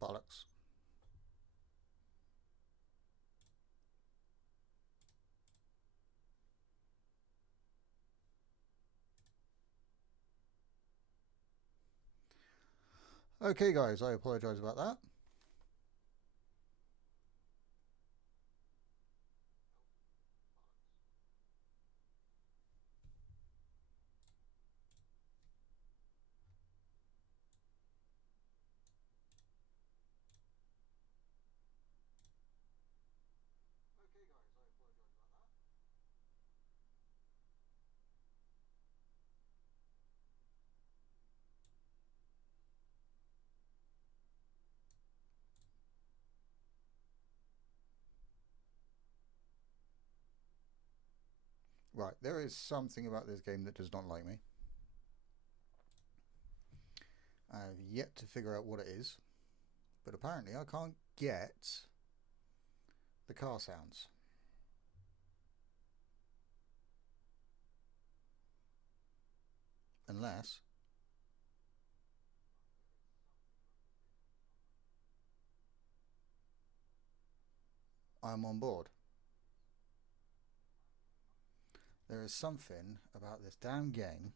Bollocks. Okay, guys, I apologise about that. Right, there is something about this game that does not like me. I've yet to figure out what it is, but apparently I can't get the car sounds. Unless I'm on board. There is something about this damn game.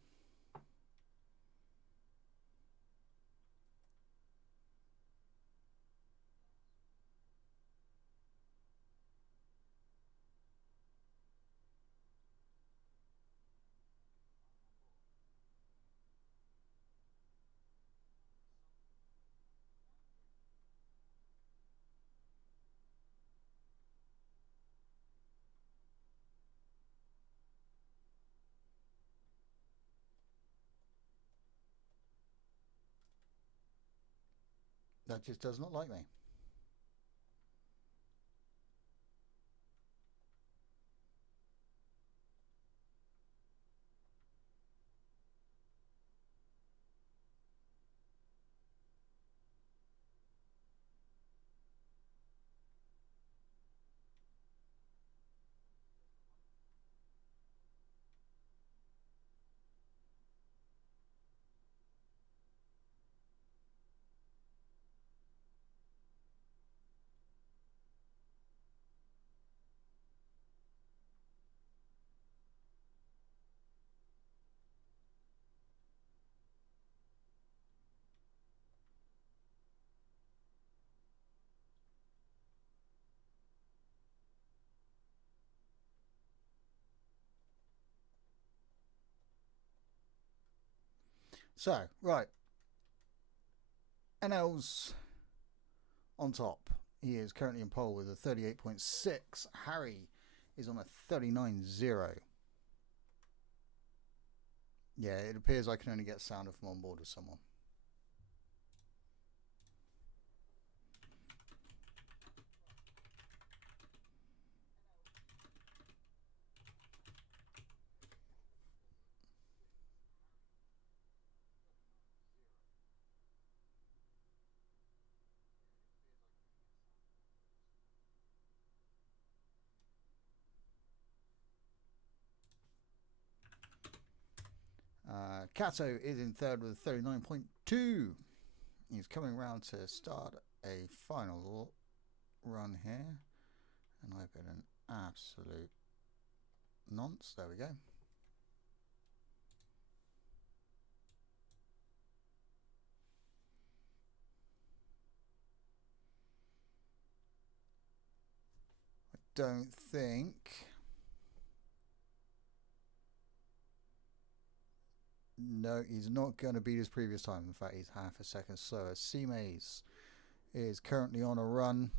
That just does not like me. So, right. NL's on top. He is currently in pole with a 38.6. Harry is on a 39.0. Yeah, it appears I can only get sound if I'm on board with someone. Kato is in third with 39.2. He's coming round to start a final run here. And I've been an absolute nonce. There we go. I don't think... No, he's not going to beat his previous time. In fact, he's half a second slower. Seamaze is currently on a run.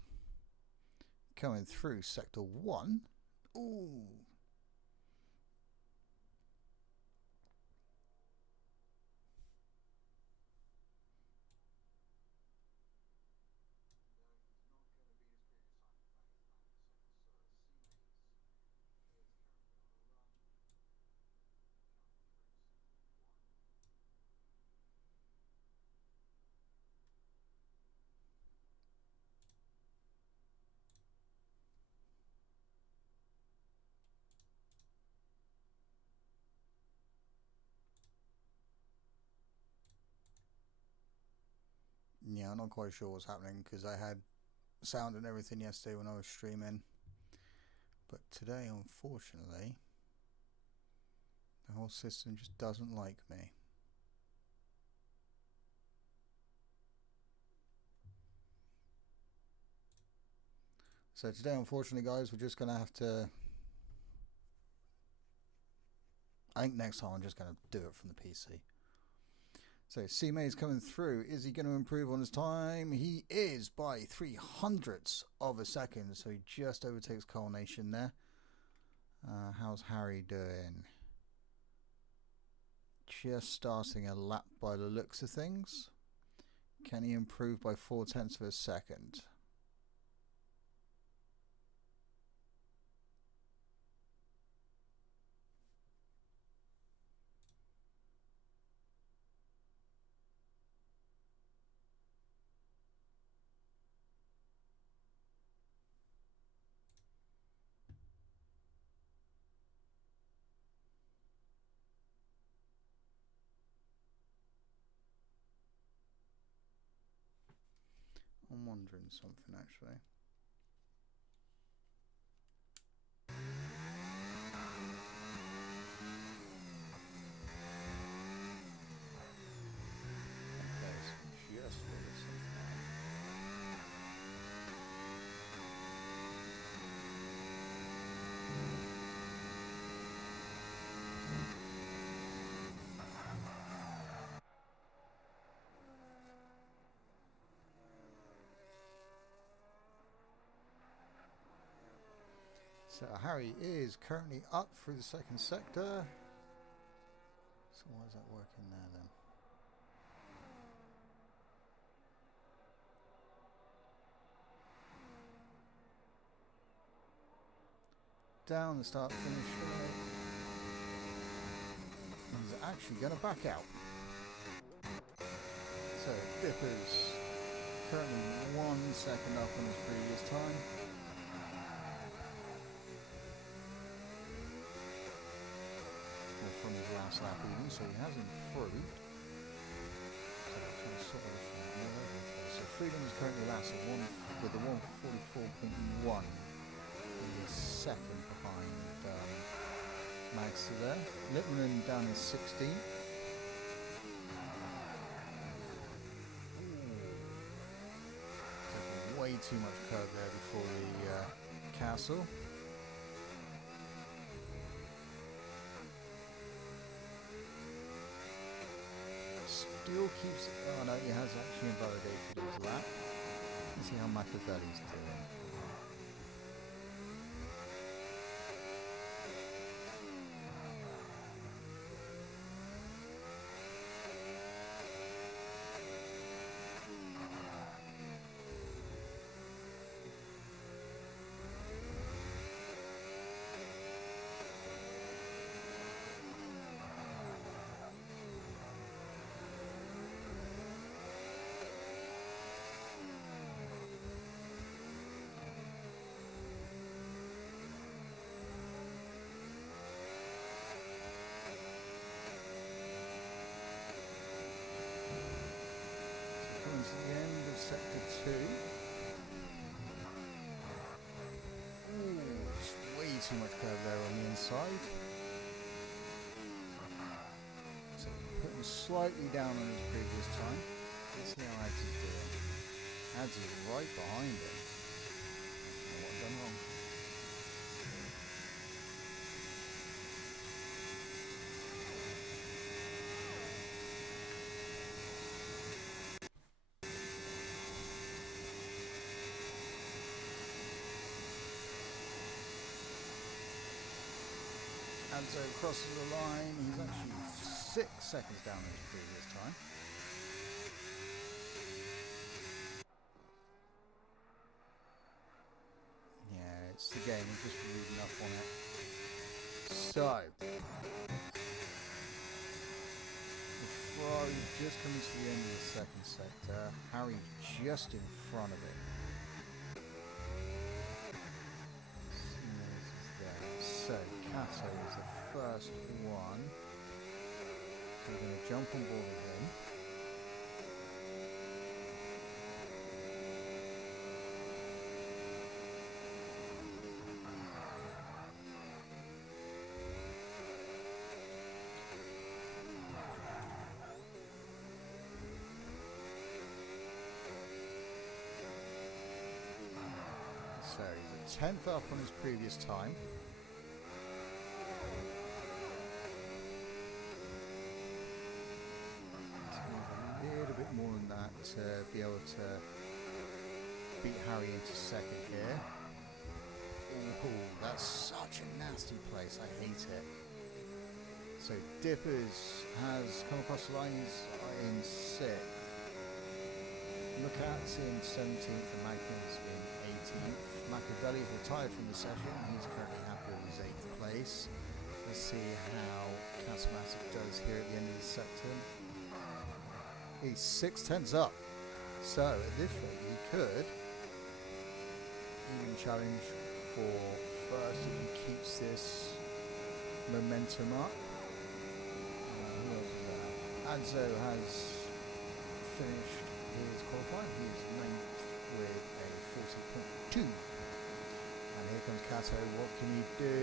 Coming through sector 1. Ooh. not quite sure what's happening because I had sound and everything yesterday when I was streaming. But today, unfortunately, the whole system just doesn't like me. So today, unfortunately, guys, we're just going to have to... I think next time I'm just going to do it from the PC. So C-May's coming through. Is he going to improve on his time? He is by 300ths of a second. So he just overtakes Coronation there. How's Harry doing? Just starting a lap by the looks of things. Can he improve by 0.4 of a second? I'm wondering something actually. Okay, so just figured something out. So Harry is currently up through the second sector. So why is that working there then? Down the start finish straight. He's actually going to back out. So Dipper's currently 1 second up on his previous time. Or from his last lap even, so he has improved. So I'm trying to sort everything out more. Okay, so Freedom is currently last at with a 144.1. He is second behind Max there. Littman down in 16th. Way too much curve there before the castle. Still keeps... Oh no, he has actually invalidated his lap. Let's see how Machiavelli's doing. Coming to the end of sector 2. Ooh, it's way too much curve there on the inside. So put him slightly down on his previous time. Let's see how Ads is doing. Ads is right behind him. What I've done wrong. Adzo crosses the line. He's actually 6 seconds down on his previous time. Yeah, it's the game. We're just reading up on it. So, Ferrari just coming to the end of the second sector. Harry just in front of it. So, Cato is the first one. We're going to jump on board with him. 10th up on his previous time. A little bit more than that to be able to beat Harry into second here. Ooh, that's such a nasty place. I hate it. So Dippers has come across the line. He's in 6th. Lucat's in 17th and Magnus in 18th. Machiavelli's retired from the session. He's currently happy with his 8th place. Let's see how Casamatic does here at the end of the sector. He's 6/10 up. So at this rate, he could even challenge for first if he keeps this momentum up. Who else is there? Adzo has finished his qualifying. He is 9th with a 40.2. And here comes Kato. What can he do?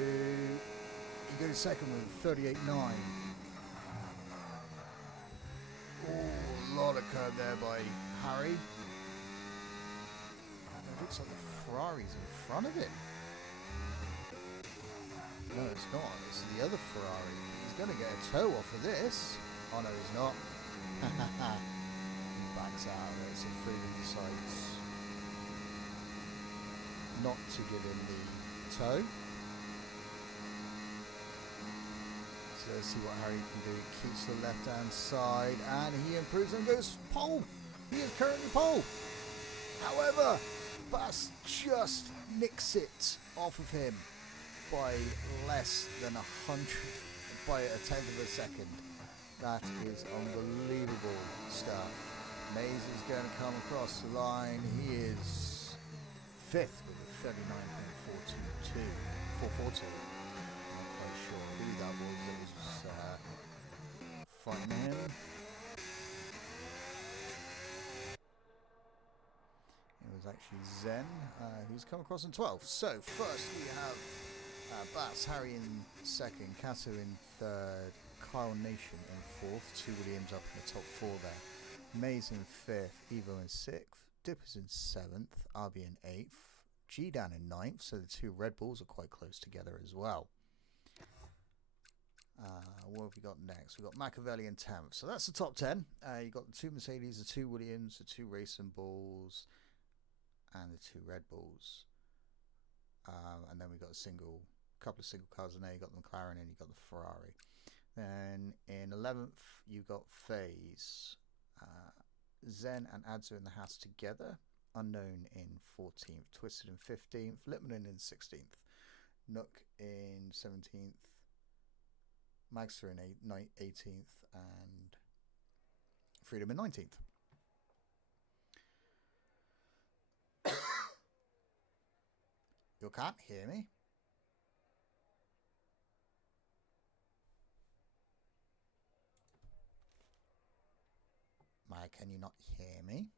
He goes second with 38.9. Oh, a lot of curb there by Harry. It looks like the Ferrari's in front of it. No, it's not. It's the other Ferrari. He's going to get a tow off of this. Oh, no, he's not. He backs out of it, so Freedom decides not to give him the tow. So let's see what Harry can do. Keeps the left-hand side, and he improves and goes pole. He is currently pole. However, Bass just nicks it off of him by less than 100, by a 10th of a second. That is unbelievable stuff. Mays is going to come across the line. He is 5th with a 39.422. 442. Not quite sure who that was fighting him. It was actually Zen who's come across in 12th. So first we have Bass, Harry in 2nd, Kato in 3rd, Kyle Nation in 4th, 2 Williams up in the top 4 there. Mays in 5th, Evo in 6th, Dippers in 7th, RB in 8th, G-Dan in 9th, so the 2 Red Bulls are quite close together as well. What have we got next? We've got Machiavelli in 10th, so that's the top 10. You've got the 2 Mercedes, the 2 Williams, the 2 Racing Bulls, and the 2 Red Bulls. And then we've got a couple of single cars in there. You've got the McLaren and you've got the Ferrari. Then in 11th, you've got FaZe, Zen and Adzo in the house together. Unknown in 14th, Twisted in 15th, Lipman in 16th, Nook in 17th, Magster in 18th, and Freedom in 19th. You can't hear me? Mike, can you not hear me?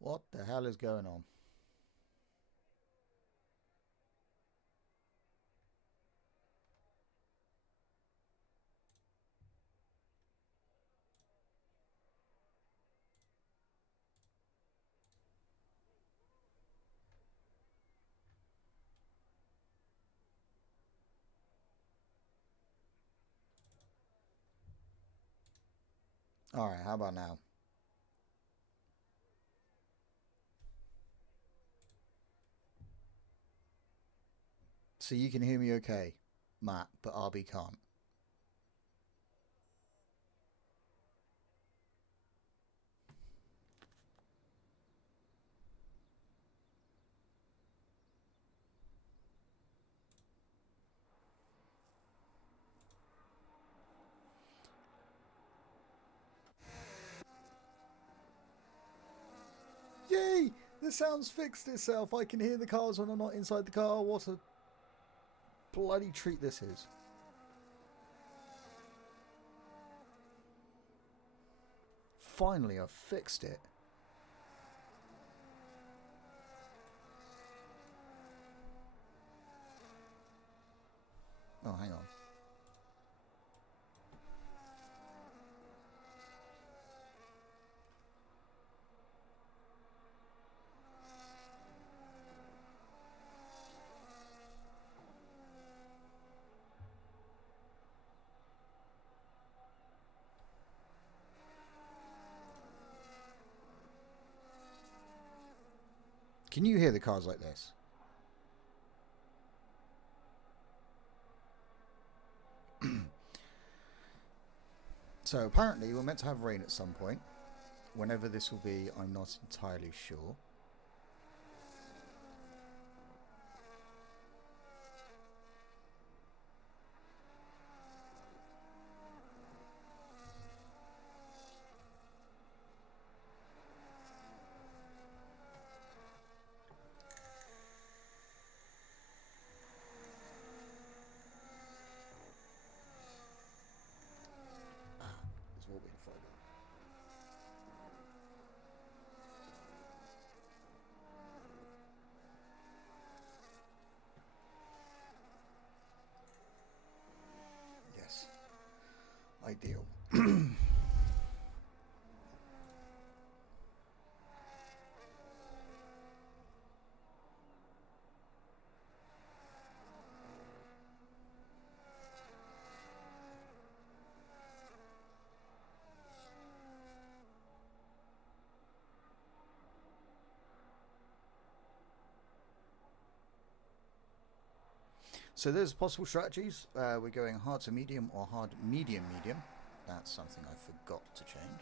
What the hell is going on? Alright, how about now? So you can hear me okay, Matt, but RB can't. Yay! The sound's fixed itself. I can hear the cars when I'm not inside the car. What a bloody treat this is. Finally, I've fixed it. Can you hear the cars like this? So apparently we're meant to have rain at some point. Whenever this will be, I'm not entirely sure. It's what we can find out. Yes. Ideal. So there's possible strategies. We're going hard to medium or hard medium medium. That's something I forgot to change.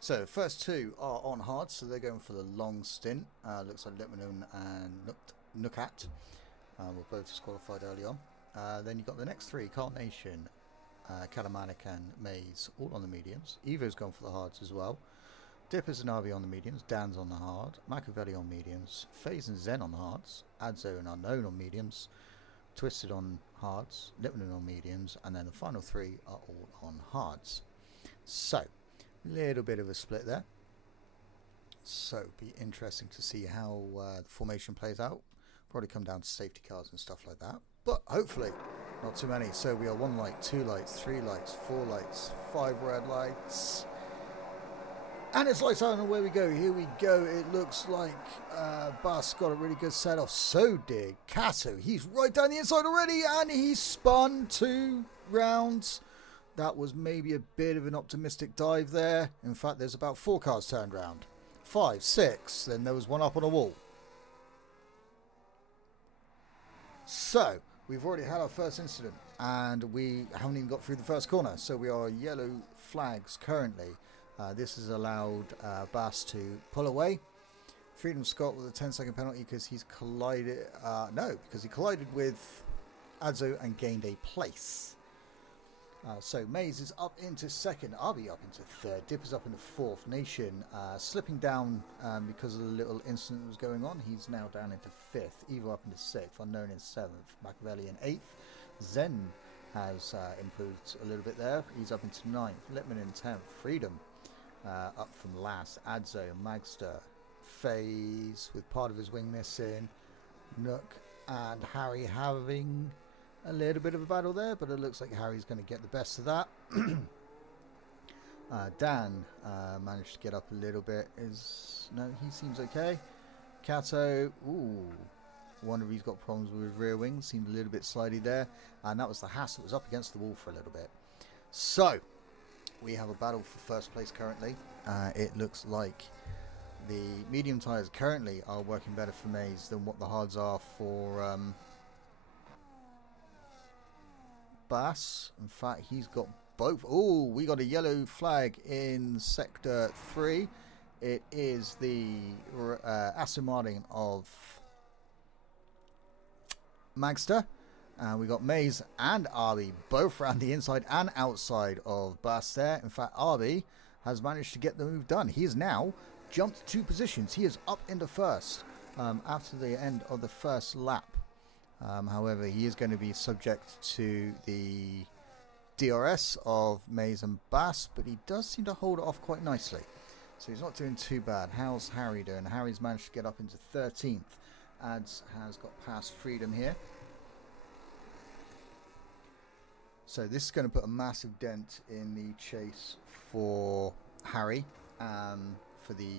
So first two are on hard, so they're going for the long stint. Looks like Litmanen and Nukat were both disqualified early on. Then you've got the next three, Carnation, Kalamanik and Maze, all on the mediums. Evo's gone for the hards as well. Dippers and Arby on the mediums, Dan's on the hard, Machiavelli on mediums, FaZe and Zen on the hards, Adzo and Unknown on mediums, Twisted on hards, Litmanen on mediums, and then the final three are all on hards. So, little bit of a split there. So, be interesting to see how the formation plays out. Probably come down to safety cars and stuff like that, but hopefully not too many. So we are 1 light, 2 lights, 3 lights, 4 lights, 5 red lights. And it's lights out and away we go. Here we go. It looks like Bus got a really good set off. So did Kato. He's right down the inside already and he spun 2 rounds. That was maybe a bit of an optimistic dive there. In fact, there's about 4 cars turned round. 5, 6. Then there was one up on a wall. So, we've already had our first incident and we haven't even got through the first corner. So we are yellow flags currently. This has allowed Bass to pull away. Freedom Scott with a 10-second penalty because he's collided... because he collided with Adzo and gained a place. So Maze is up into second, Arby up into third, Dipper's up into fourth, Nation slipping down because of the little incident that was going on. He's now down into fifth, Evo up into sixth, Unknown in seventh, Machiavelli in eighth, Zen has improved a little bit there, he's up into ninth, Litman in 10th, Freedom up from last, Adzo, Magster, FaZe with part of his wing missing, Nook and Harry having a little bit of a battle there, but it looks like Harry's going to get the best of that. Dan managed to get up a little bit. No, he seems okay. Kato, wonder if he's got problems with his rear wing. Seemed a little bit slidey there. And that was the Haas that was up against the wall for a little bit. So, we have a battle for first place currently. It looks like the medium tyres currently are working better for Maze than what the hards are for... Bass. In fact, he's got both. Oh, we got a yellow flag in sector 3. It is the Aston Martin of Magster. And we got Maze and Arby both around the inside and outside of Bass there. In fact, Arby has managed to get the move done. He has now jumped 2 positions. He is up into first after the end of the first lap. However, he is going to be subject to the DRS of Maze and Bass, but he does seem to hold it off quite nicely. So he's not doing too bad. How's Harry doing? Harry's managed to get up into 13th. Ads has got past Freedom here. So this is going to put a massive dent in the chase for Harry for the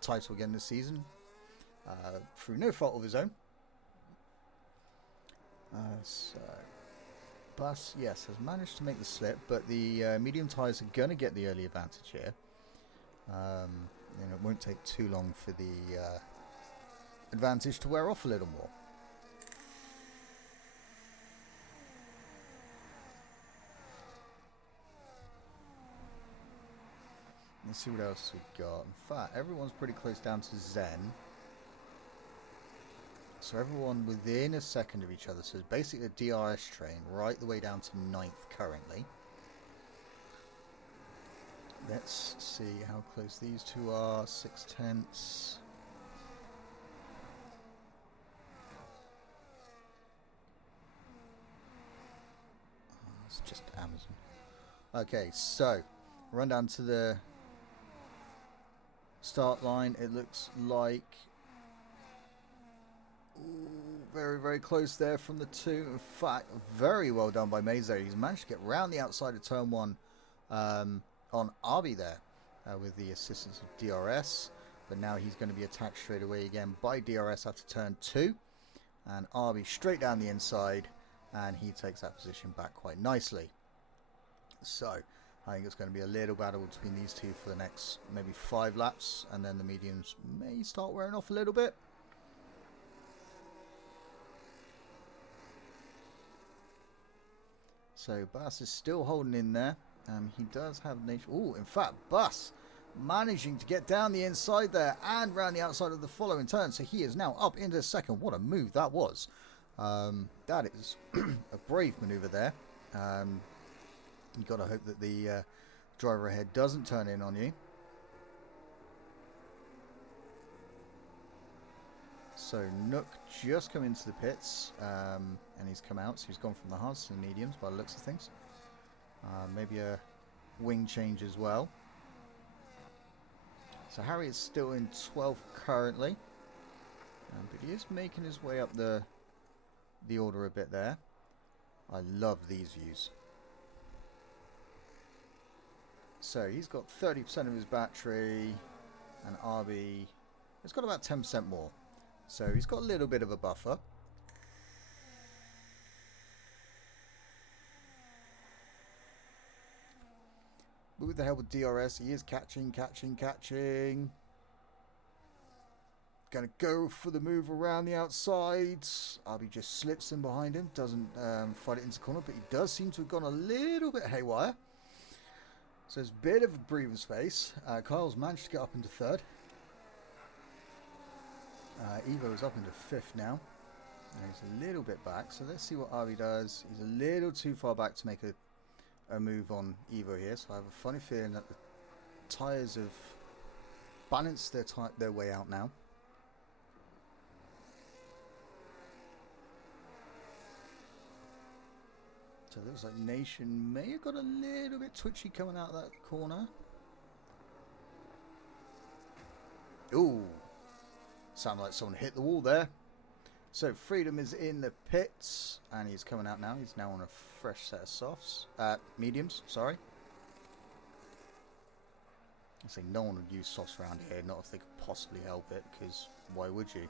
title again this season through no fault of his own. So Bus, yes, has managed to make the slip, but the medium tyres are going to get the early advantage here. And it won't take too long for the advantage to wear off a little more. Let's see what else we got. In fact, everyone's pretty close down to Zen. So everyone within a second of each other. So it's basically a DRS train right the way down to 9th currently. Let's see how close these two are. 6/10. Oh, it's just Amazon. Okay, so run down to the start line. It looks like very, very close there from the two. In fact, very well done by Mazo. He's managed to get round the outside of turn 1 on Arby there with the assistance of DRS. But now he's going to be attacked straight away again by DRS after turn 2. And Arby straight down the inside. And he takes that position back quite nicely. So I think it's going to be a little battle between these two for the next maybe 5 laps. And then the mediums may start wearing off a little bit. So Bus is still holding in there. He does have nature. Oh, in fact, Bus managing to get down the inside there and round the outside of the following turn. So he is now up into second. What a move that was. That is a brave maneuver there. You've got to hope that the driver ahead doesn't turn in on you. So Nook just come into the pits and he's come out. So he's gone from the hards to the mediums by the looks of things. Maybe a wing change as well. So Harry is still in 12th currently. But he is making his way up the order a bit there. I love these views. So he's got 30% of his battery and RB has got about 10% more. So he's got a little bit of a buffer. But with the help of DRS, he is catching. Gonna go for the move around the outside. RB just slips in behind him. Doesn't fight it into the corner, but he does seem to have gone a little bit haywire. So there's a bit of a breathing space. Kyle's managed to get up into 3rd. Evo is up into 5th now. And he's a little bit back. So let's see what RB does. He's a little too far back to make a move on Evo here. So I have a funny feeling that the tyres have balanced their way out now. So it looks like Nation may have got a little bit twitchy coming out of that corner. Ooh. Sounded like someone hit the wall there. So Freedom is in the pits and he's coming out now. He's now on a fresh set of softs. Mediums, sorry. I say no one would use softs around here, not if they could possibly help it, because why would you?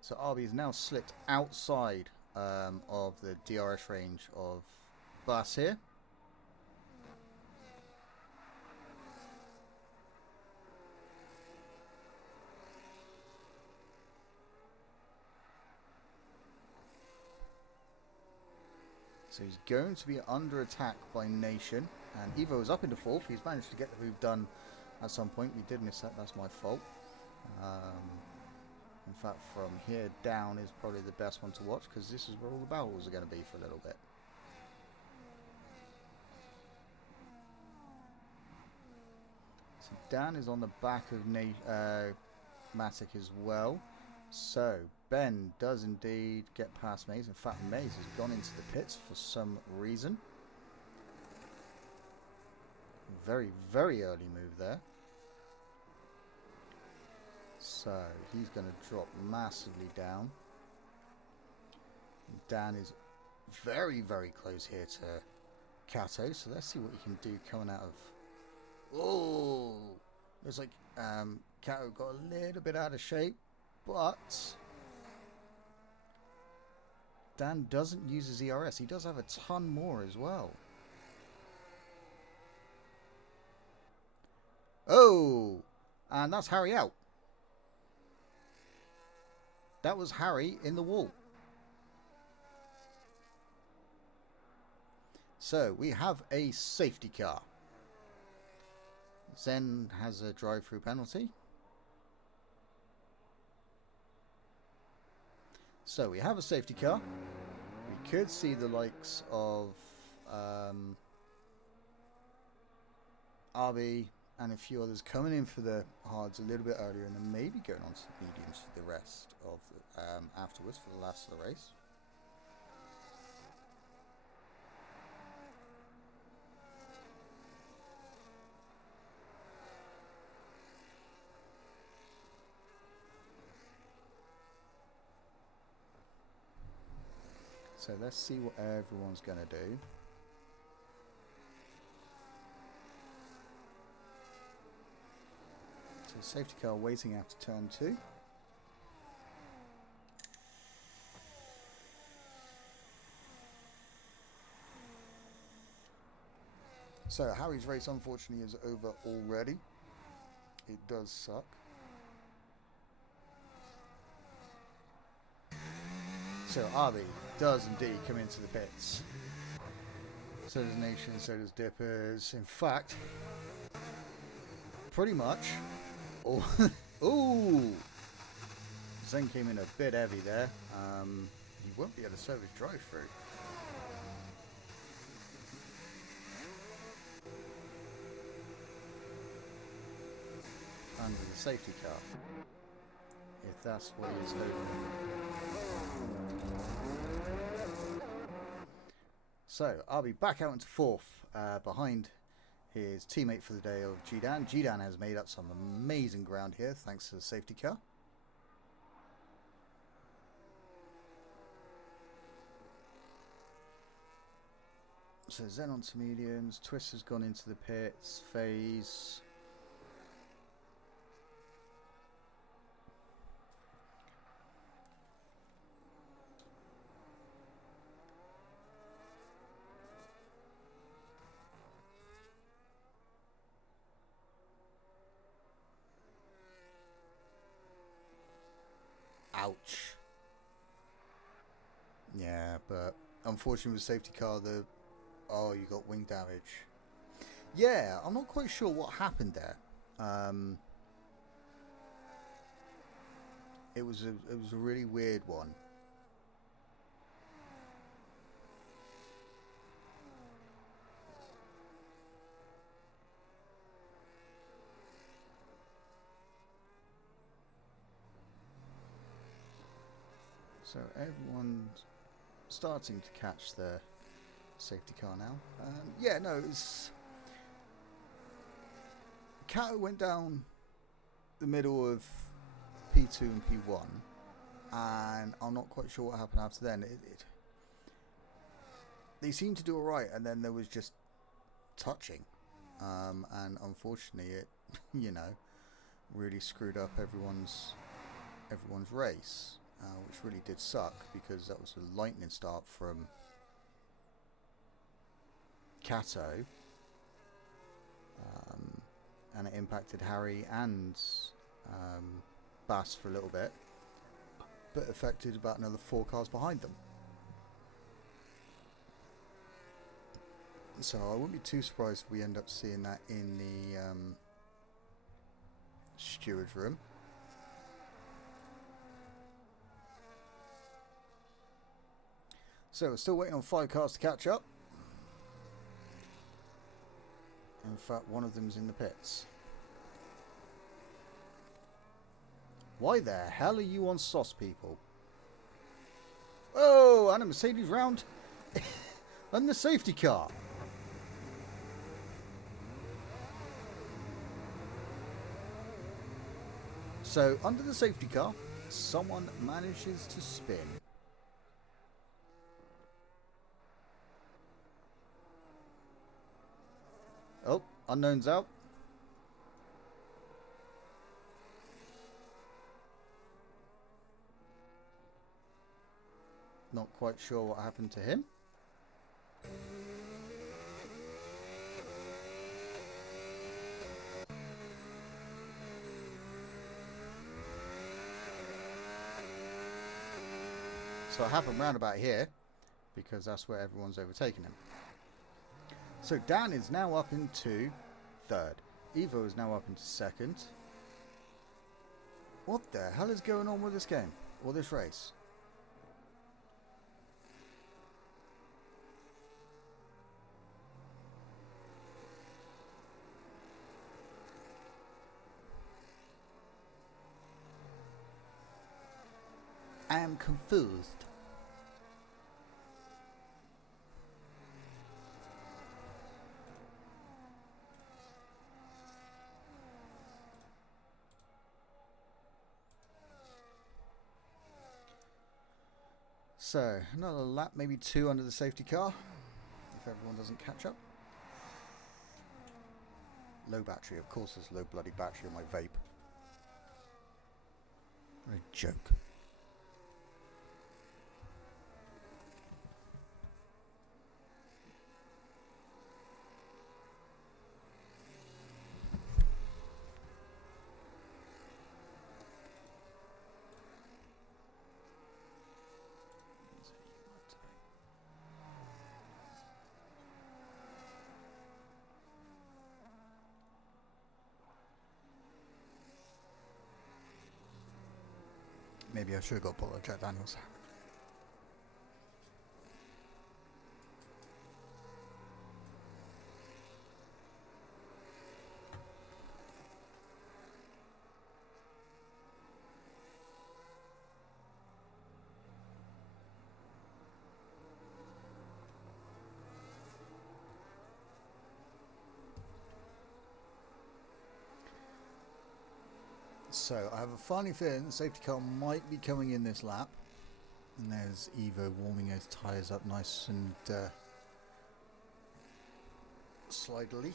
So RB is now slipped outside of the DRS range of Bus here. So he's going to be under attack by Nation. And Evo is up into 4th. He's managed to get the move done at some point. We did miss that. That's my fault. In fact, from here down is probably the best one to watch, because this is where all the battles are going to be for a little bit. So Dan is on the back of Matic as well. So Ben does indeed get past Maze. In fact, Maze has gone into the pits for some reason. Very, very early move there. So he's going to drop massively down. Dan is very, very close here to Kato. So let's see what he can do coming out of... Oh! Looks like Kato got a little bit out of shape. But Dan doesn't use his ERS. He does have a ton more as well. Oh! And that's Harry out. That was Harry in the wall. So we have a safety car. Zen has a drive-through penalty. So we have a safety car. We could see the likes of RB and a few others coming in for the hards a little bit earlier, and then maybe going on to the mediums for the rest of the, afterwards for the last of the race. So let's see what everyone's going to do. So safety car waiting after turn 2. So Harry's race unfortunately is over already. It does suck. So RB does indeed come into the pits. So does Nation, so does Dippers. In fact, pretty much. Oh, ooh! Zen came in a bit heavy there. He won't be able to serve his drive-through. Under the safety car, if that's what he is hoping. So I'll be back out into 4th behind his teammate for the day of Jidan. Jidan has made up some amazing ground here thanks to the safety car. So Zen on to mediums, Twist has gone into the pits, Phase. Ouch. Yeah, but unfortunately with safety car, oh, you got wing damage. Yeah, I'm not quite sure what happened there. It was a really weird one. So everyone's starting to catch the safety car now. Yeah, no, it's Kato went down the middle of P2 and P1, and I'm not quite sure what happened after then. They seemed to do alright, and then there was just touching, and unfortunately it, you know, really screwed up everyone's race, which really did suck because that was a lightning start from Kato, and it impacted Harry and Bass for a little bit, but affected about another 4 cars behind them. So I wouldn't be too surprised if we end up seeing that in the steward's room. So we're still waiting on 5 cars to catch up. In fact, one of them's in the pits. Why the hell are you on sauce, people? Oh, and a Mercedes round. And the safety car. So, under the safety car, someone manages to spin. Oh, unknown's out. Not quite sure what happened to him. So it happened round about here, because that's where everyone's overtaken him. So Dan is now up into third. Evo is now up into second. What the hell is going on with this game? Or this race? I am confused. So, another lap, maybe 2 under the safety car, if everyone doesn't catch up. Low battery, of course there's low bloody battery on my vape. What a joke. Maybe I should have got a bottle of Jack Daniels. So, I have a funny feeling the safety car might be coming in this lap. And there's Evo warming his tyres up nice and slidely.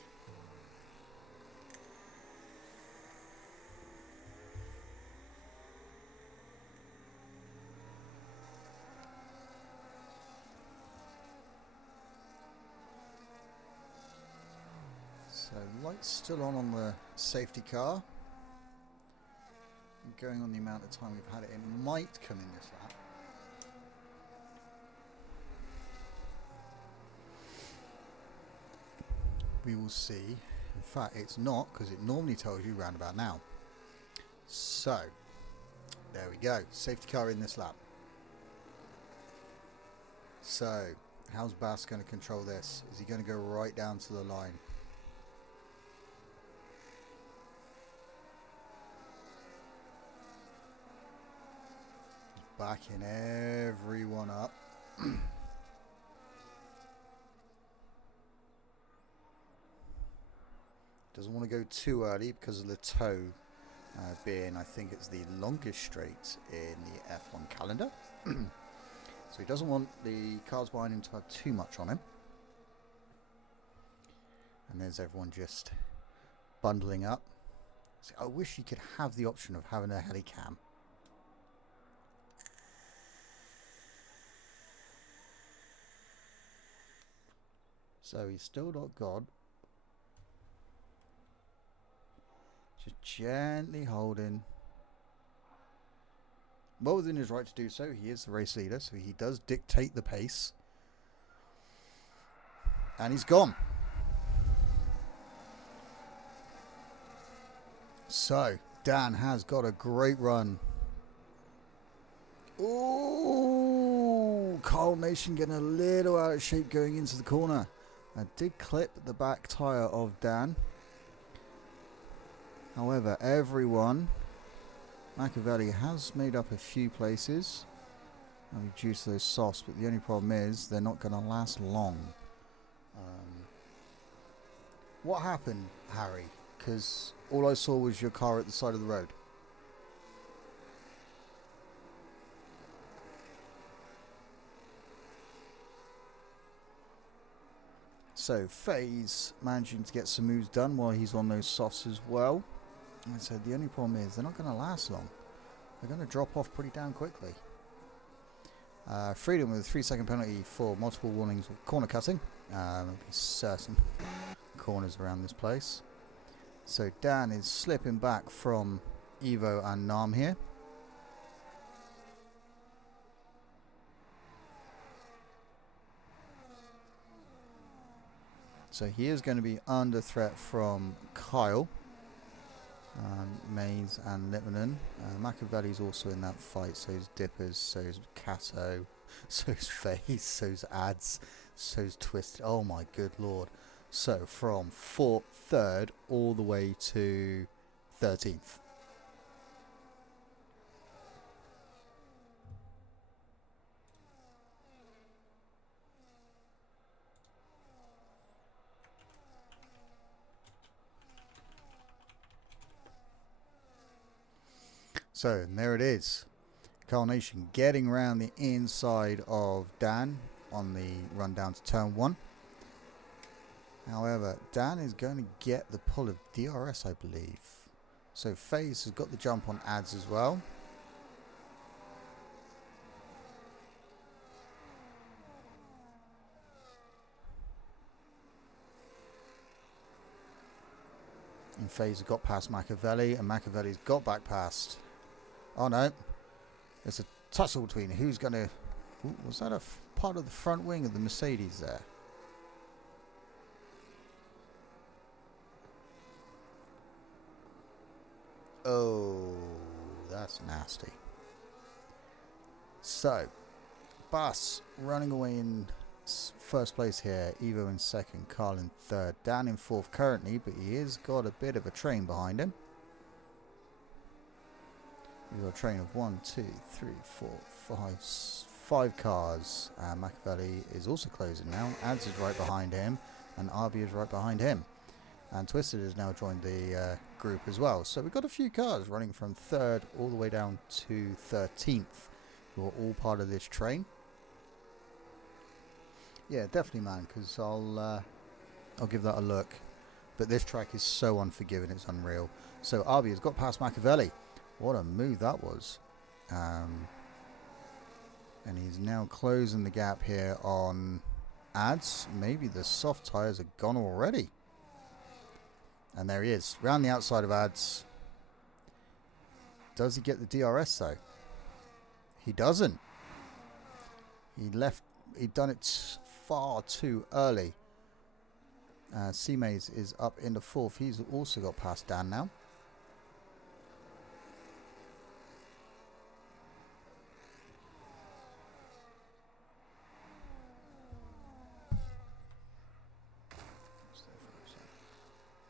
So, lights still on the safety car. Going on the amount of time we've had it, it might come in this lap. We will see. In fact, it's not, because it normally tells you round about now. So, there we go. Safety car in this lap. So, how's Bass going to control this? Is he going to go right down to the line? Backing everyone up. Doesn't want to go too early because of the toe being, I think it's the longest straight in the F1 calendar. So he doesn't want the cars behind him to have too much on him. And there's everyone just bundling up. So I wish you could have the option of having a helicam. So he's still not gone. Just gently holding. Well within his right to do so. He is the race leader, so he does dictate the pace. And he's gone. So, Dan has got a great run. Ooh, Carl Nation getting a little out of shape going into the corner. I did clip the back tyre of Dan. However, everyone, Machiavelli has made up a few places and reduced those softs, but the only problem is they're not going to last long. What happened, Harry? Because all I saw was your car at the side of the road. So, FaZe managing to get some moves done while he's on those softs as well. And so the only problem is they're not going to last long. They're going to drop off pretty damn quickly. Freedom with a 3-second penalty for multiple warnings of corner cutting. Certain corners around this place. So Dan is slipping back from Evo and Nam here. So he is going to be under threat from Kyle, Mays and Littmanen. Machiavelli's also in that fight, so's Dippers, so's Cato, so's Faze, so's Ads, so's Twisted. Oh my good lord. So from 3rd all the way to 13th. So, and there it is. Carnation getting around the inside of Dan on the run down to turn 1. However, Dan is going to get the pull of DRS, I believe. So FaZe has got the jump on Ads as well. And FaZe has got past Machiavelli, and Machiavelli's got back past. Oh no. There's a tussle between who's going to... Was that a part of the front wing of the Mercedes there? Oh, that's nasty. So, Bus running away in first place here. Evo in 2nd, Carl in 3rd. Dan in 4th currently, but he has got a bit of a train behind him. He's got a train of 1, 2, 3, 4, 5 cars. Machiavelli is also closing now. Ads is right behind him, and RB is right behind him. And Twisted has now joined the group as well. So we've got a few cars running from 3rd all the way down to 13th, who are all part of this train. Yeah, definitely, man, because I'll give that a look. But this track is so unforgiving, it's unreal. So RB has got past Machiavelli. What a move that was. And he's now closing the gap here on Ads. Maybe the soft tyres are gone already. And there he is, round the outside of Ads. Does he get the DRS though? He doesn't. He'd done it far too early. C-Maze is up in the 4th. He's also got past Dan now.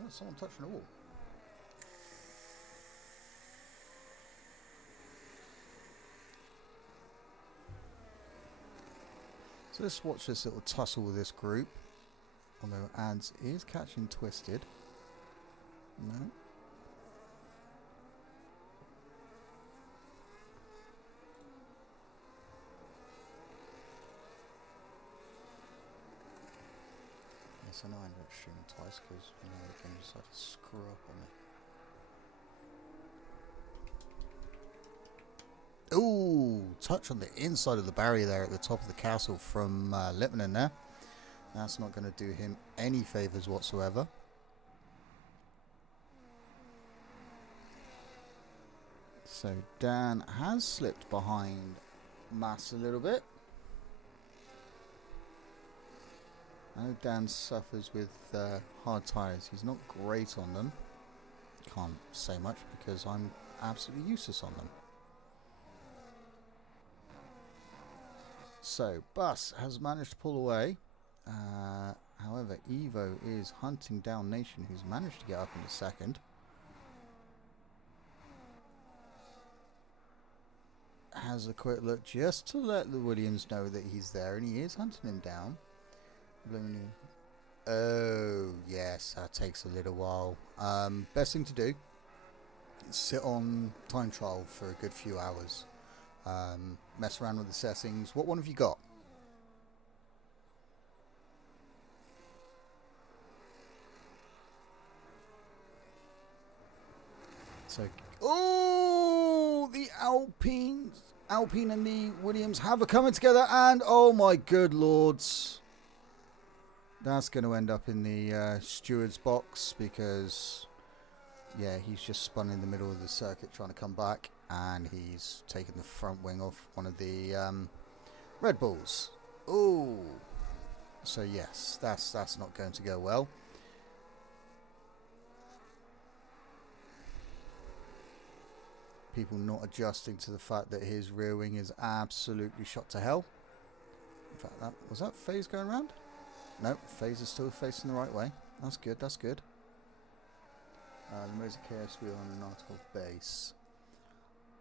Oh, someone touching the wall. So let's watch this little tussle with this group. Although Ads is catching Twisted. No. Yes, I know I ended up streaming twice because the game decided to screw up on me. Ooh, touch on the inside of the barrier there at the top of the castle from Littmanen there. That's not going to do him any favours whatsoever. So Dan has slipped behind Mass a little bit. I know Dan suffers with hard tyres. He's not great on them. Can't say much because I'm absolutely useless on them. So Bus has managed to pull away. However, Evo is hunting down Nation, who's managed to get up into 2nd. Has a quick look just to let the Williams know that he's there, and he is hunting him down. Oh, yes, that takes a little while. Best thing to do is sit on time trial for a good few hours. Mess around with the settings. What one have you got? So, oh, the Alpine and the Williams have a coming together, and oh my good lords, that's going to end up in the steward's box because, yeah, he's just spun in the middle of the circuit trying to come back, and he's taken the front wing off one of the Red Bulls. Ooh. So yes, that's not going to go well. People not adjusting to the fact that his rear wing is absolutely shot to hell. In fact, was that phase going around? No, phase is still facing the right way. That's good, that's good. The Motor KS wheel on an article base.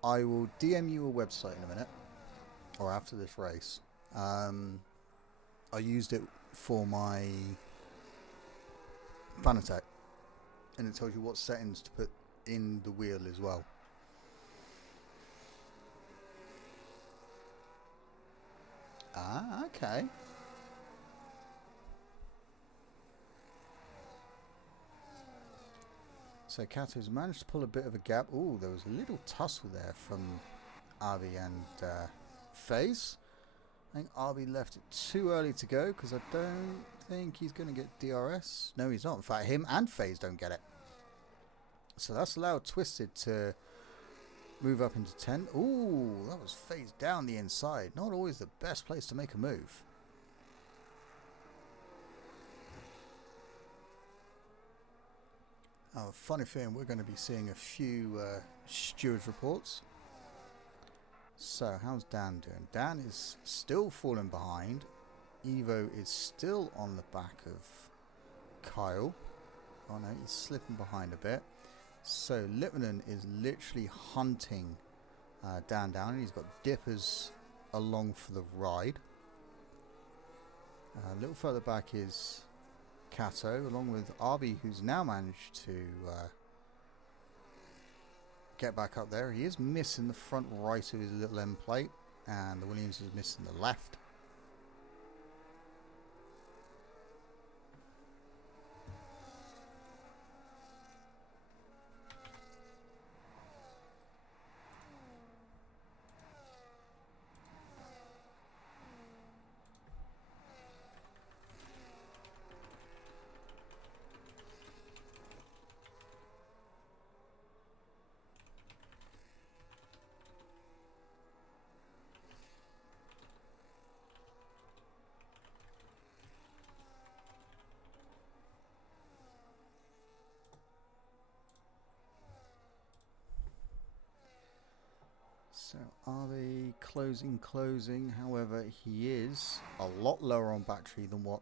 I will DM you a website in a minute, or after this race. I used it for my Fanatec, and it tells you what settings to put in the wheel as well. Ah, okay. So Kato's managed to pull a bit of a gap. Oh, there was a little tussle there from Arby and FaZe. I think Arby left it too early to go because I don't think he's going to get DRS. No, he's not. In fact, him and FaZe don't get it. So that's allowed Twisted to move up into 10. Ooh, that was FaZe down the inside. Not always the best place to make a move. Oh, funny thing, we're going to be seeing a few stewards reports. So, how's Dan doing? Dan is still falling behind. Evo is still on the back of Kyle. Oh no, he's slipping behind a bit. So, Lippmann is literally hunting Dan down. He's got Dippers along for the ride. A little further back is Kato, along with Arby, who's now managed to get back up there. He is missing the front right of his little end plate, and the Williams is missing the left. So are they closing? However, he is a lot lower on battery than what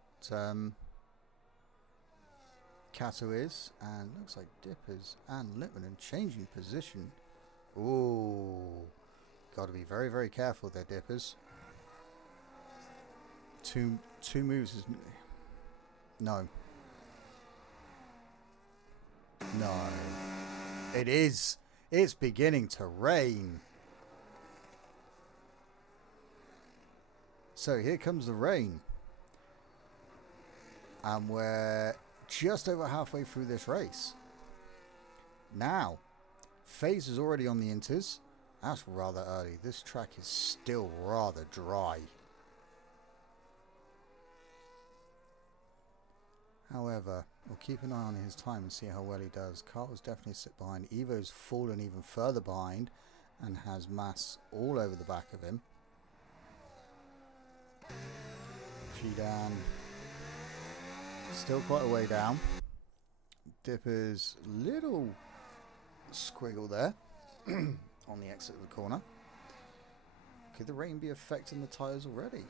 Kato is, and looks like Dippers and Lippmann changing position. Ooh, got to be very, very careful there, Dippers. Two moves is no. It is. It's beginning to rain. So here comes the rain. And we're just over halfway through this race. Now, FaZe is already on the inters. That's rather early. This track is still rather dry. However, we'll keep an eye on his time and see how well he does. Carl's definitely sit behind. Evo's fallen even further behind and has mass all over the back of him. G-Dan still quite a way down. Dipper's little squiggle there on the exit of the corner. Could the rain be affecting the tyres already?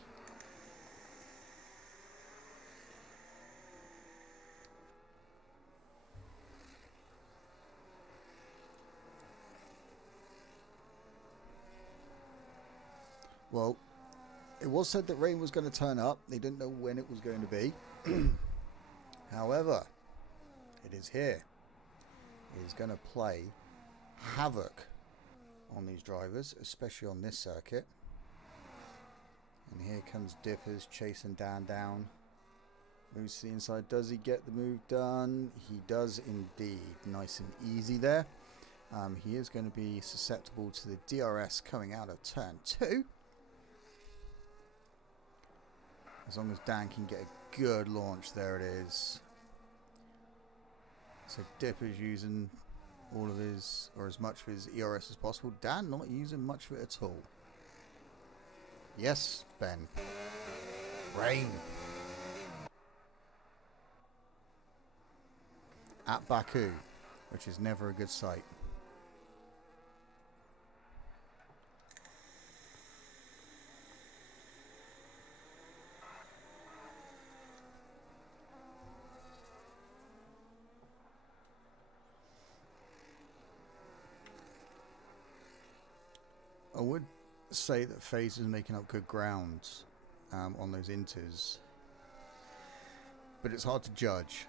Well, it was said that rain was going to turn up. They didn't know when it was going to be. However, it is here. It is going to play havoc on these drivers, especially on this circuit. And here comes Dippers chasing Dan down. Moves to the inside. Does he get the move done? He does indeed. Nice and easy there. He is going to be susceptible to the DRS coming out of turn 2. As long as Dan can get a good launch, there it is. So Dipper's using all of his, or as much of his ERS as possible. Dan not using much of it at all. Yes, Ben. Rain. at Baku, which is never a good sight. I would say that FaZe is making up good ground on those inters, but it's hard to judge.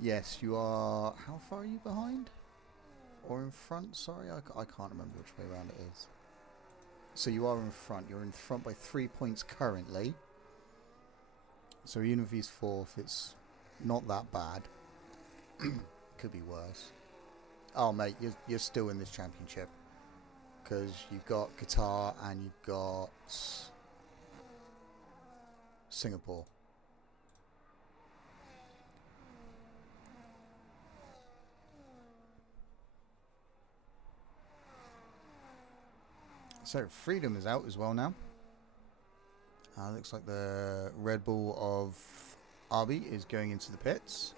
Yes, you are. How far are you behind? Or in front? Sorry, I can't remember which way around it is. So you are in front. You're in front by 3 points currently. So even if he's fourth, it's not that bad. Could be worse. Oh, mate, you're still in this championship. Because you've got Qatar and you've got Singapore. So Freedom is out as well now. Looks like the Red Bull of Arby is going into the pits.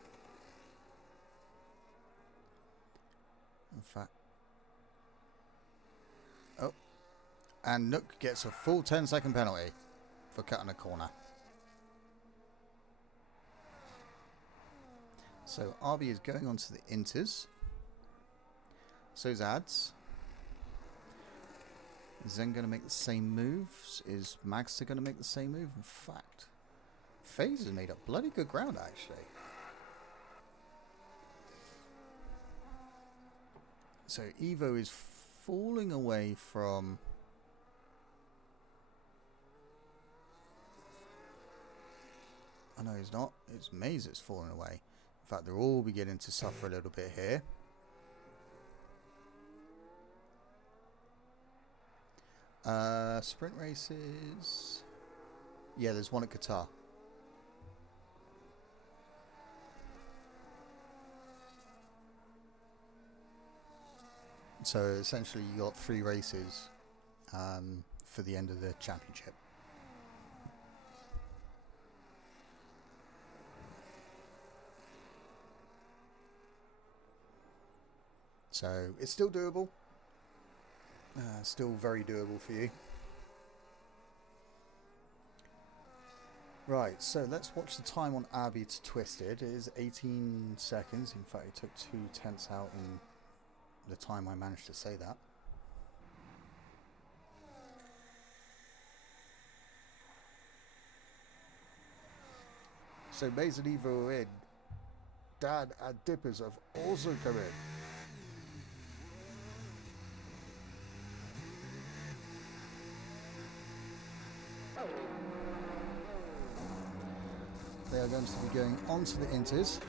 In fact, oh, and Nook gets a full 10-second penalty for cutting a corner. So Arby is going on to the inters. So's Ads. Is Zen going to make the same moves? Is Magster going to make the same move? In fact, FaZe has made up bloody good ground, actually. So Evo is falling away from... Oh, no, he's not. It's Maze that's falling away. In fact, they're all beginning to suffer a little bit here. Sprint races. Yeah, there's one at Qatar. So essentially you got 3 races for the end of the championship. So it's still doable. Still very doable for you. Right, so let's watch the time on Abbey to Twisted. It is 18 seconds. In fact, it took 2/10 out in the time I managed to say that. So Maze and Evo are in. Dan and Dippers have also come in. They are going to be going on to the inters.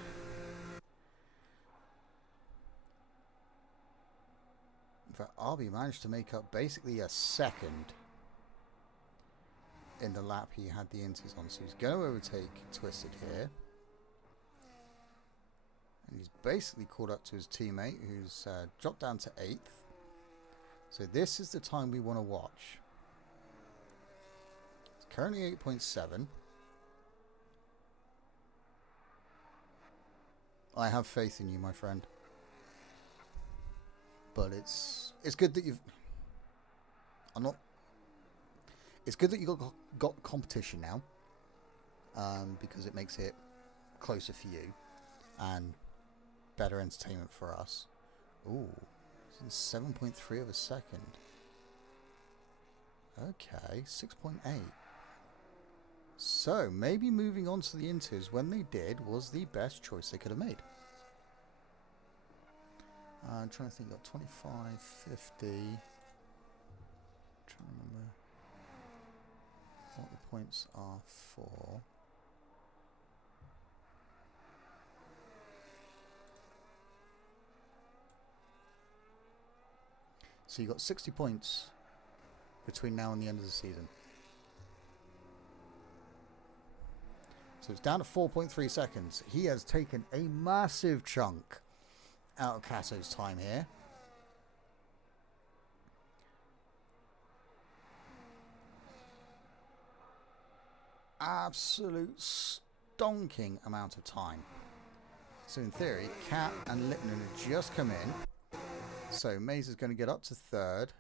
In fact, Arby managed to make up basically a second in the lap he had the inters on. So he's going to overtake Twisted here. And he's basically caught up to his teammate, who's dropped down to 8th. So this is the time we want to watch. It's currently 8.7. I have faith in you, my friend. But it's good that you've... I'm not... It's good that you got competition now. Because it makes it closer for you. And better entertainment for us. Ooh. 7.3 of a second. Okay, 6.8. So, maybe moving on to the inters when they did was the best choice they could have made. I'm trying to think, got 25, 50. Trying to remember what the points are for. So you got 60 points between now and the end of the season. So it's down to 4.3 seconds. He has taken a massive chunk out of Casso's time here. absolute stonking amount of time. So in theory, Cat and Lipman have just come in. So Maze is going to get up to third.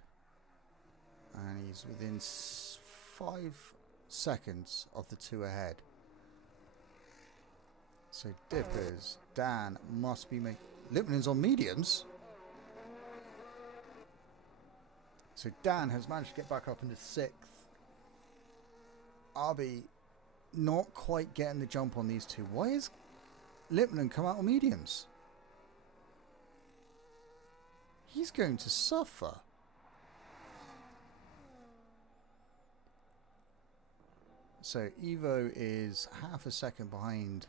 And he's within 5 seconds of the two ahead. So Dippers, Dan must be making... Lipman's on mediums. So Dan has managed to get back up into 6th. Arby not quite getting the jump on these two. Why is Lipman come out on mediums? He's going to suffer. So Evo is half a second behind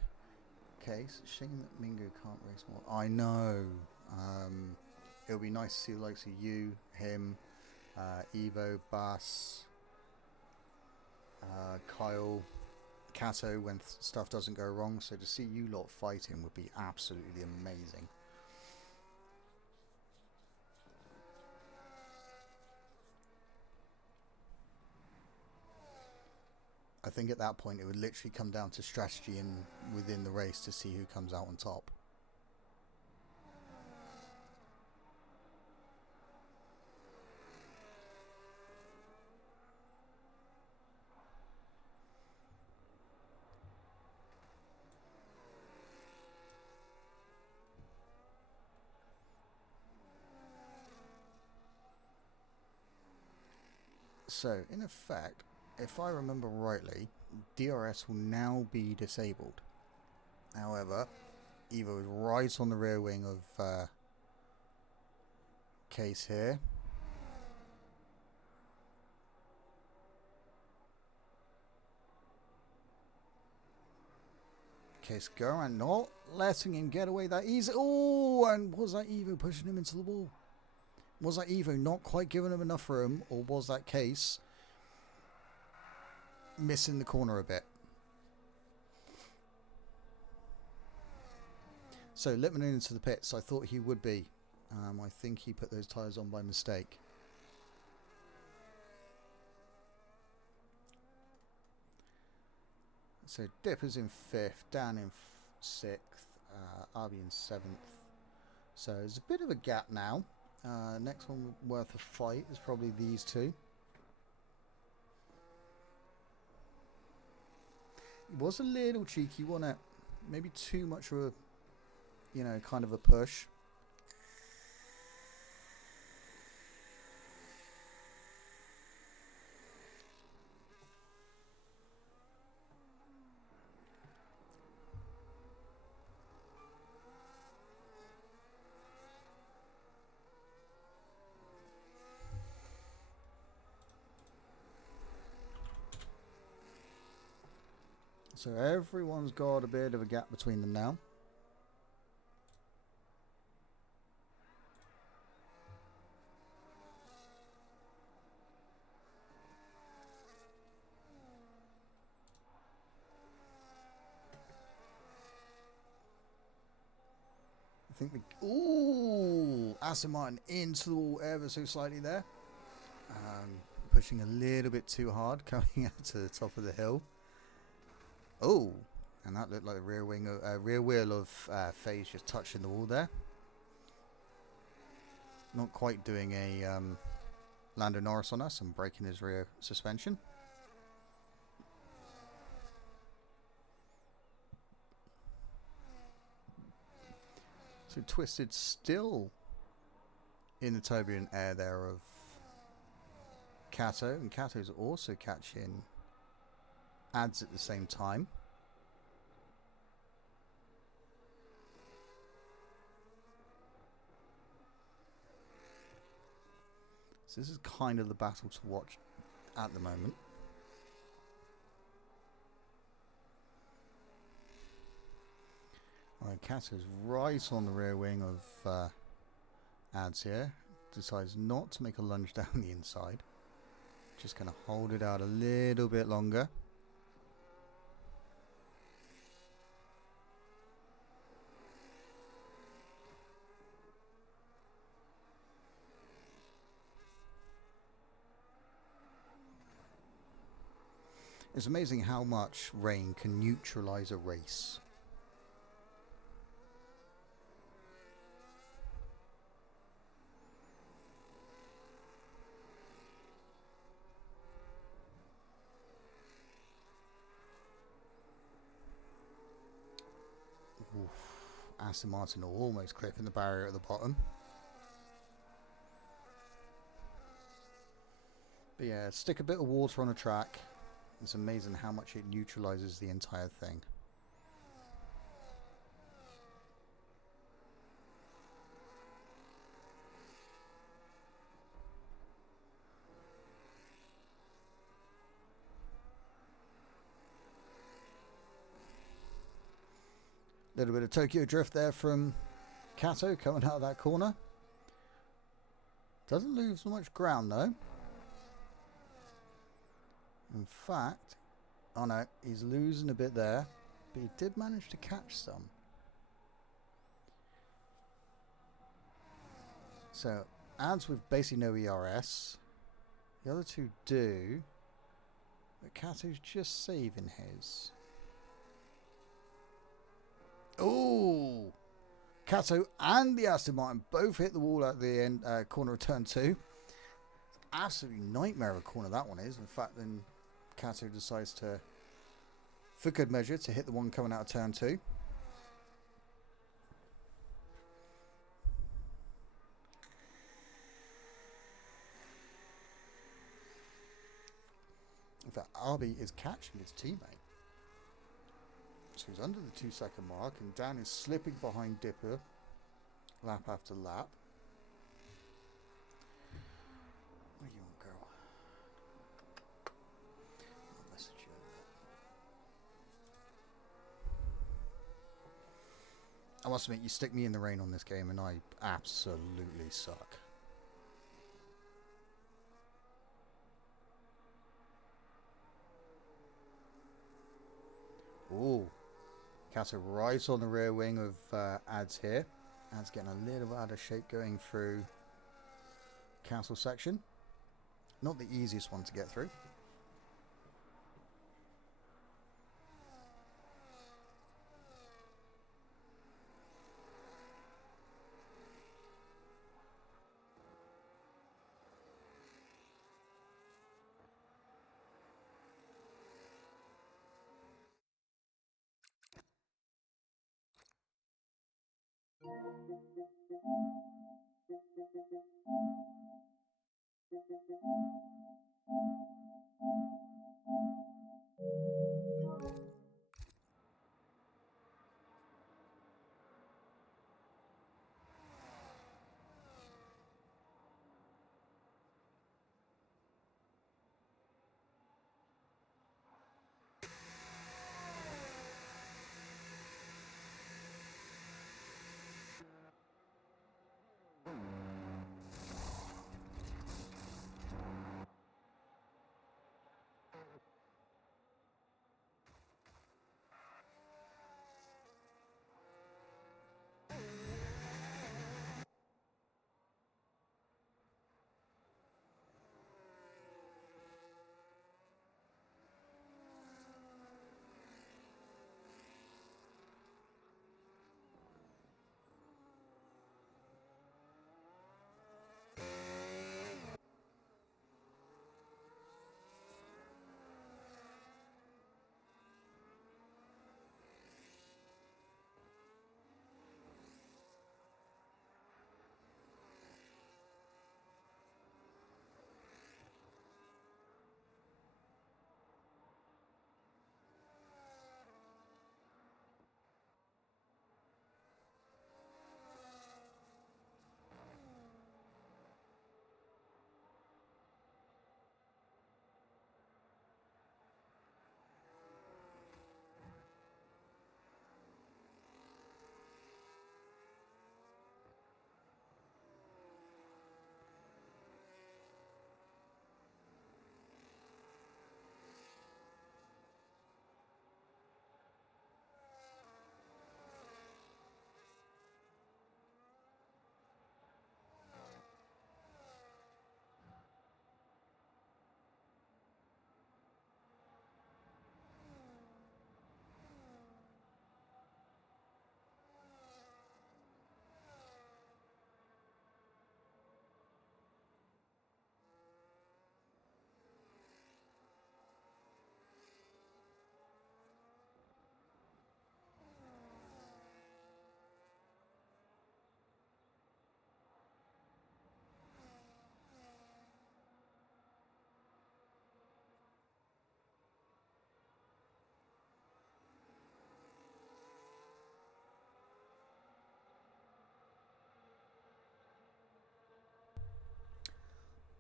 Case. Shame that Mingo can't race more. I know. It'll be nice to see the likes of you, him, Evo, Bass, Kyle, Kato when stuff doesn't go wrong. So to see you lot fighting would be absolutely amazing. I think at that point it would literally come down to strategy and within the race to see who comes out on top. So in effect, if I remember rightly, DRS will now be disabled. However, Evo is right on the rear wing of Case here. Case go around, not letting him get away that easy. Oh, and was that Evo pushing him into the wall? Was that Evo not quite giving him enough room, or was that Case missing the corner a bit? So Lipman into the pits. I thought he would be. I think he put those tyres on by mistake. So Dipper's in 5th, Dan in 6th, Arby in 7th. So there's a bit of a gap now. Next one worth a fight is probably these two. It was a little cheeky, wasn't it? Maybe too much of a, you know, kind of a push. So everyone's got a bit of a gap between them now. I think the... Ooh! Aston Martin into the wall ever so slightly there. Pushing a little bit too hard coming out to the top of the hill. Oh! And that looked like the rear wheel of FaZe just touching the wall there. Not quite doing a Lando Norris on us and breaking his rear suspension. So Twisted still in the turbulent air there of Kato, and Kato's also catching ads at the same time. So this is kind of the battle to watch at the moment. Alright, Kato's right on the rear wing of ads here. Decides not to make a lunge down the inside. Just going to hold it out a little bit longer. It's amazing how much rain can neutralize a race. Oof. Aston Martin are almost clipping the barrier at the bottom. But yeah, stick a bit of water on a track. It's amazing how much it neutralizes the entire thing. A little bit of Tokyo drift there from Kato coming out of that corner. Doesn't lose much ground though. In fact, oh no, he's losing a bit there, but he did manage to catch some. So, ads with basically no ERS. The other two do, but Kato's just saving his. Oh! Kato and the Aston Martin both hit the wall at the end corner of turn 2. Absolutely nightmare of a corner that one is. In fact, then Kato decides to, for good measure, to hit the one coming out of turn 2. In fact, Arby is catching his teammate. So he's under the 2-second mark, and Dan is slipping behind Dipper lap after lap. What do you want, girl? I'll message you in a bit. I must admit, you stick me in the rain on this game and I absolutely suck. Ooh. Kato right on the rear wing of Ads here. Ads getting a little out of shape going through Castle section. Not the easiest one to get through.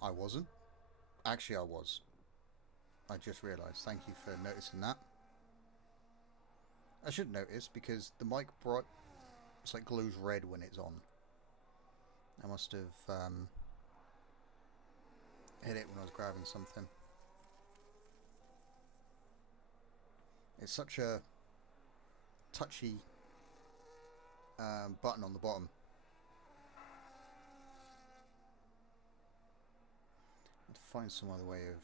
I wasn't. Actually, I was. I just realised. Thank you for noticing that. I should notice because the mic bright, it's like glows red when it's on. I must have hit it when I was grabbing something. It's such a touchy button on the bottom. I have to find some other way of...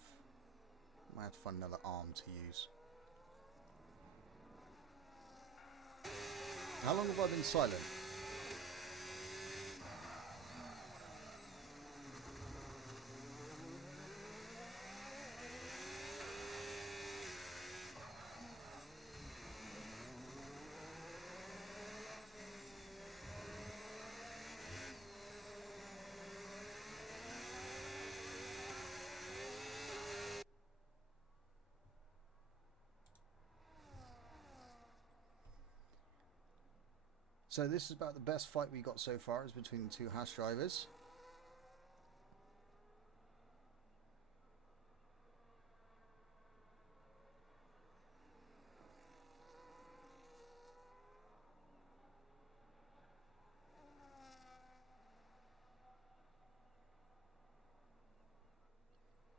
I might have to find another arm to use. How long have I been silent? So this is about the best fight we got so far, is between the two hash drivers.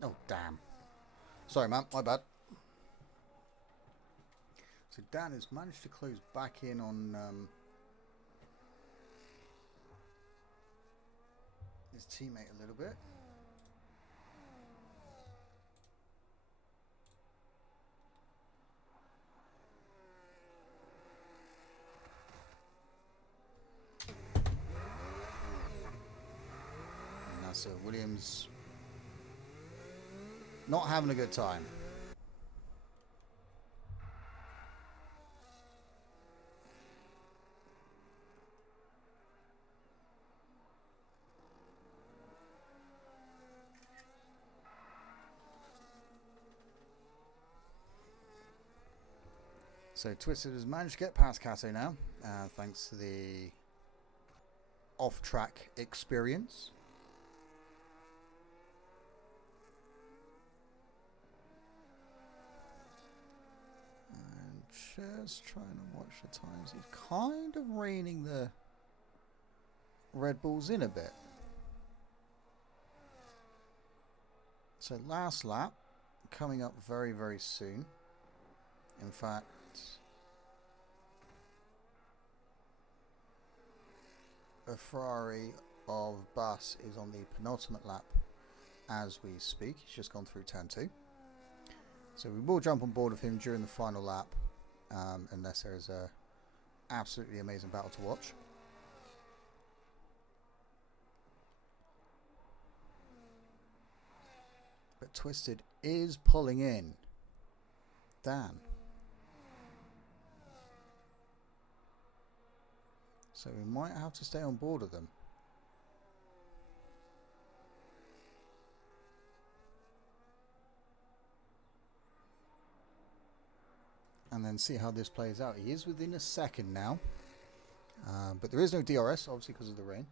Oh, damn. Sorry, man. My bad. So Dan has managed to close back in on his teammate a little bit. And that's Williams not having a good time. So Twisted has managed to get past Kato now, thanks to the off-track experience. And just trying to watch the times. He's kind of reining the Red Bulls in a bit. So last lap coming up very, very soon. In fact, a Ferrari of Bus is on the penultimate lap as we speak. He's just gone through turn 2. So we will jump on board with him during the final lap, unless there is a absolutely amazing battle to watch. But Twisted is pulling in. Dan. So we might have to stay on board with them. And then see how this plays out. He is within a second now. But there is no DRS, obviously, because of the rain.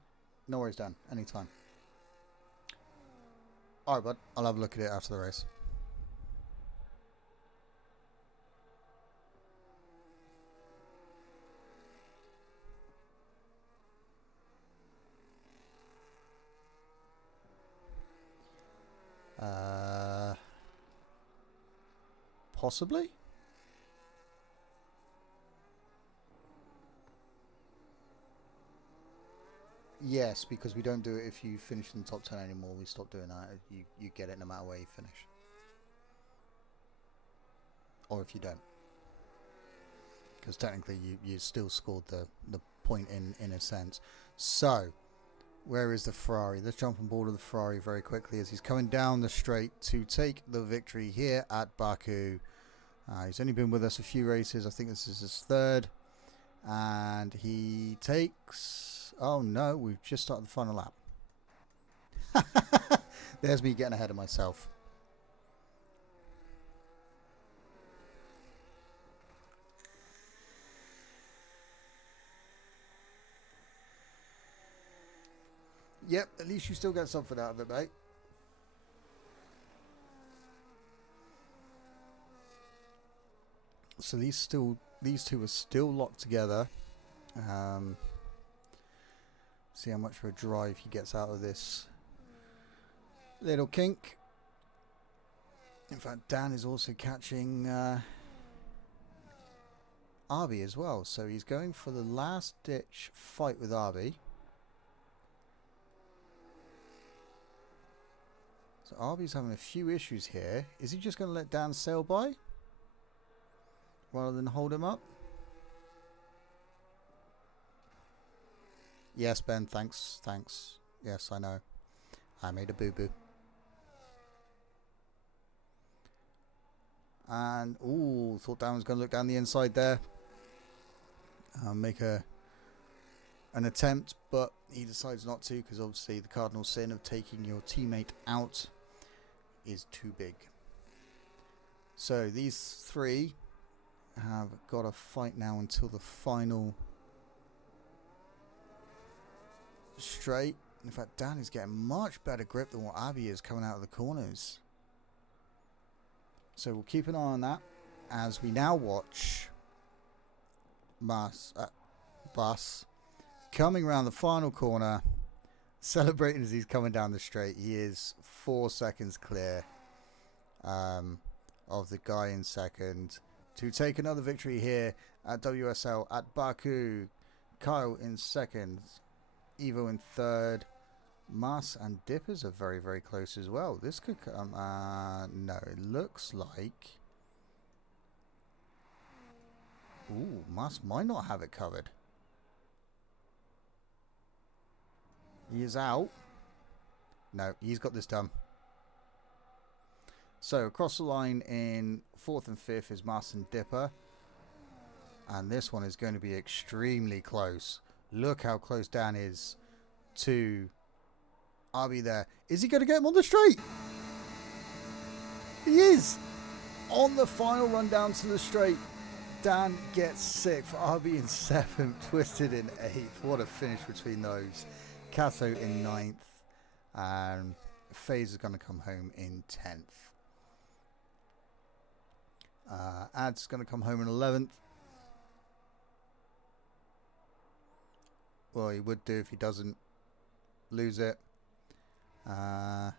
No worries, Dan. Anytime. Alright, bud. I'll have a look at it after the race. Possibly? Yes, because we don't do it if you finish in the top 10 anymore. We stop doing that. You get it no matter where you finish. Or if you don't. Because technically you still scored the point in a sense. So, where is the Ferrari? Let's jump on board of the Ferrari very quickly as he's coming down the straight to take the victory here at Baku. He's only been with us a few races. I think this is his third. And he takes... Oh no, we've just started the final lap. There's me getting ahead of myself. Yep, at least you still get something out of it, mate. So these two are still locked together. See how much of a drive he gets out of this little kink. In fact, Dan is also catching Arby as well. So he's going for the last ditch fight with Arby. So Arby's having a few issues here. Is he just going to let Dan sail by rather than hold him up? Yes, Ben, thanks. Yes, I know. I made a boo-boo. And, ooh, thought Dan was going to look down the inside there. Make an attempt, but he decides not to, because obviously the cardinal sin of taking your teammate out is too big. So these three have got a fight now until the final straight. In fact, Dan is getting much better grip than what Abby is coming out of the corners. So we'll keep an eye on that as we now watch Bas coming around the final corner, celebrating as he's coming down the straight. He is 4 seconds clear of the guy in second to take another victory here at WSL at Baku. Kyle in second, Evo in third. Mas and Dippers are very, very close as well. This could come... no, it looks like... Ooh, Mas might not have it covered. He is out. No, he's got this done. So, across the line in fourth and fifth is Mas and Dipper. And this one is going to be extremely close. Look how close Dan is to... I'll be there. Is he going to get him on the straight? He is! On the final run down to the straight, Dan gets sixth. RB in seventh. Twisted in eighth. What a finish between those. Kato in ninth. And FaZe is going to come home in 10th. Ad's going to come home in 11th. Well, he would do if he doesn't lose it. In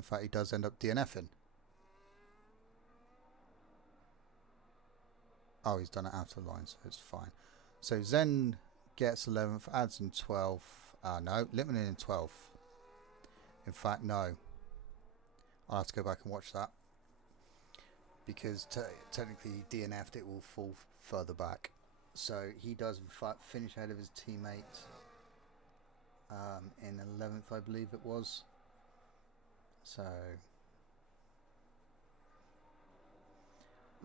fact, he does end up DNFing. Oh, he's done it out of the line, so it's fine. So Zen gets 11th, Ads in 12th. No, Litman in 12th. In fact, no. I'll have to go back and watch that. Because technically he DNF'd, it will fall further back. So he does in fact finish ahead of his teammate in 11th, I believe it was. So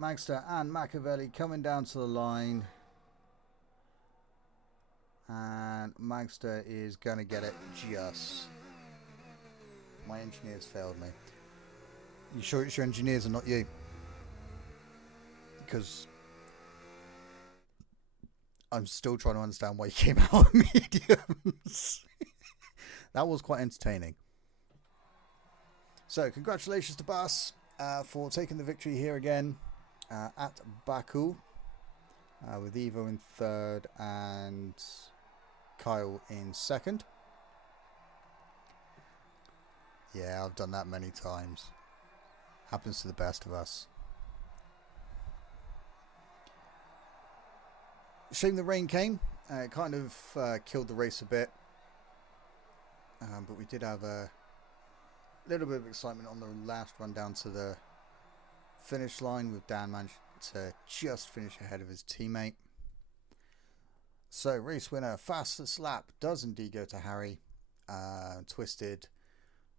Magster and Machiavelli coming down to the line, and Magster is going to get it just. My engineers failed me. You sure it's your engineers and not you? Because I'm still trying to understand why you came out of mediums. That was quite entertaining. So congratulations to Bas for taking the victory here again at Baku, with Evo in third and Kyle in second. Yeah, I've done that many times. Happens to the best of us. Shame the rain came. It kind of killed the race a bit. But we did have a little bit of excitement on the last run down to the finish line, with Dan managed to just finish ahead of his teammate. So race winner, fastest lap, does indeed go to Harry. Twisted,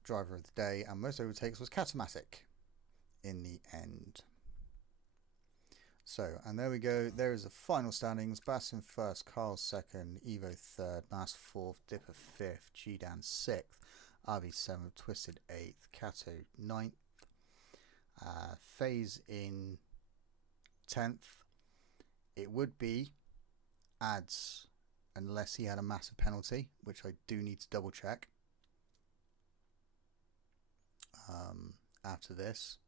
driver of the day, and most overtakes was Catomatic in the end. So, and there we go. There is the final standings. Bass in first, Carl second, Evo third, Mass fourth, Dipper fifth, G-Dan sixth, RV seventh, Twisted eighth, Kato ninth, FaZe in 10th. It would be Ads, unless he had a massive penalty, which I do need to double check after this.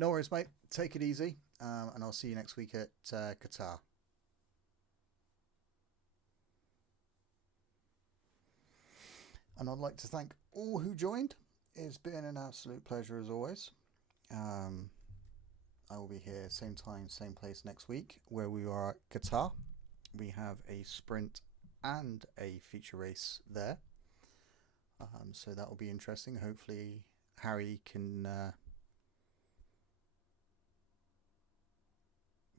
No worries, mate. Take it easy, and I'll see you next week at Qatar. And I'd like to thank all who joined. It's been an absolute pleasure as always. Um, I will be here same time, same place next week, where we are at Qatar. We have a sprint and a feature race there. So that will be interesting. Hopefully, Harry can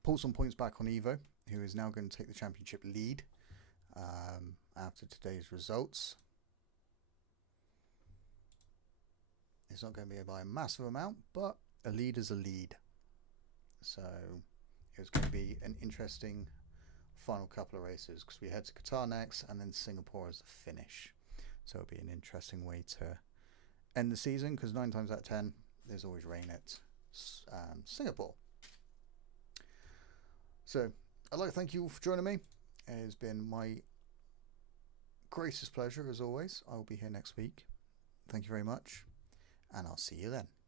pull some points back on Evo, who is now going to take the championship lead after today's results. It's not going to be by a massive amount, but a lead is a lead. So it's going to be an interesting final couple of races because we head to Qatar next and then Singapore as a finish. So it'll be an interesting way to end the season because 9 times out of 10 there's always rain at Singapore. So I'd like to thank you all for joining me. It has been my greatest pleasure as always. I will be here next week. Thank you very much, and I'll see you then.